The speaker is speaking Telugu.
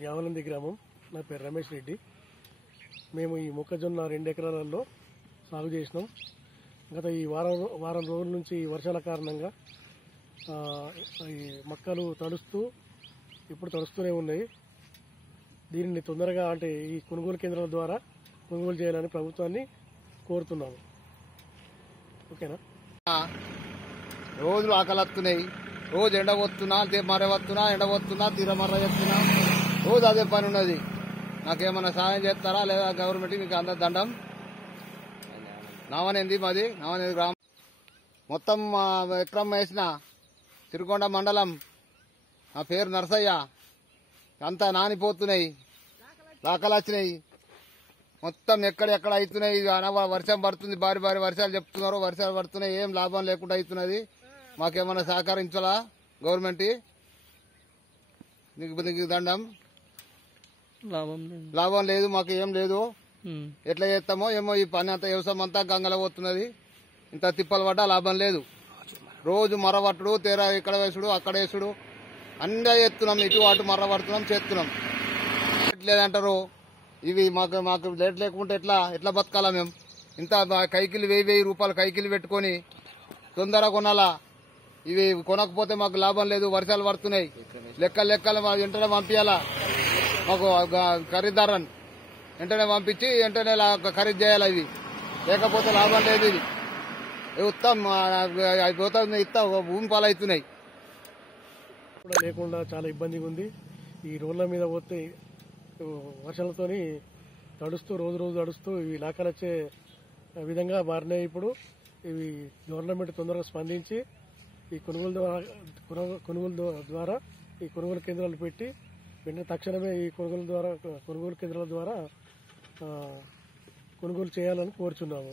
న్యావలంది గ్రామం. నా పేరు రమేష్ రెడ్డి. మేము ఈ మొక్కజొన్న 2 ఎకరాలలో సాగు చేసినాం. గత ఈ వారం రోజుల నుంచి వర్షాల కారణంగా ఈ మొక్కలు ఇప్పుడు తడుస్తూనే ఉన్నాయి. దీనిని తొందరగా అంటే ఈ కొనుగోలు కేంద్రాల ద్వారా కొనుగోలు చేయాలని ప్రభుత్వాన్ని కోరుతున్నాము. ఓకేనా? రోజులు ఆకలి వస్తున్నాయి. రోజు ఎండ వస్తున్నా, మర వస్తున్నా, ఎండ వస్తున్నా, తీరమర్ర చెప్తున్నా. రోజు అదే పని ఉన్నది. నాకేమన్నా సహాయం చేస్తారా లేదా గవర్నమెంట్? మీకు అందరి దండం. నావనేంది మాది, నావనేది గ్రామం. మొత్తం ఎకరం వేసిన తిరుకొండ మండలం. నా పేరు నరసయ్య. అంతా నానిపోతున్నాయి, లాకలు వచ్చినాయి. మొత్తం ఎక్కడెక్కడ అవుతున్నాయి. వర్షం పడుతుంది, భారీ భారీ వర్షాలు చెప్తున్నారు. వర్షాలు పడుతున్నాయి, ఏం లాభం లేకుండా అవుతున్నది. మాకేమన్నా సహకరించాలా గవర్నమెంట్? నీకు దండం. లాభం లేదు, మాకు ఏం లేదు. ఎట్లా చేస్తామో ఏమో. ఈ పని అంతా వ్యవసాయం అంతా గంగలో పోతున్నది. ఇంత తిప్పలు పడ్డా లాభం లేదు. రోజు మర్ర పట్టుడు, తీరా ఇక్కడ వేసుడు, అక్కడ వేసుడు, అన్నీ చేస్తున్నాం. ఇటు అటు మర్ర పడుతున్నాం, చేస్తున్నాం. లేదంటారు. ఇవి మాకు లేట్ లేకుంటే ఎట్లా బతకాలా మేము? ఇంత కైకిలు 1000 రూపాయలు కైకిలు పెట్టుకొని తొందరగా కొనాలా. ఇవి కొనకపోతే మాకు లాభం లేదు. వర్షాలు పడుతున్నాయి, లెక్కలు వెంటనే పంపించాలా. మాకు ఖరీదారని వెంటనే పంపించి వెంటనే ఖరీదు చేయాలి. ఇవి లేకపోతే లాభం లేదు. ఇది ఇస్తా భూమి పాలు అవుతున్నాయి. కూడా లేకుండా చాలా ఇబ్బందిగా ఉంది. ఈ రోడ్ల మీద పోతే వర్షాలతోని రోజు తడుస్తూ ఇవి లాకలు వచ్చే విధంగా మారినాయి. ఇప్పుడు ఇవి గవర్నమెంట్ తొందరగా స్పందించి ఈ కొనుగోలు ద్వారా ఈ కొనుగోలు కేంద్రాలు పెట్టి వెంటనే తక్షణమే ఈ కొనుగోలు కేంద్రాల ద్వారా కొనుగోలు చేయాలని కోరుచున్నాము.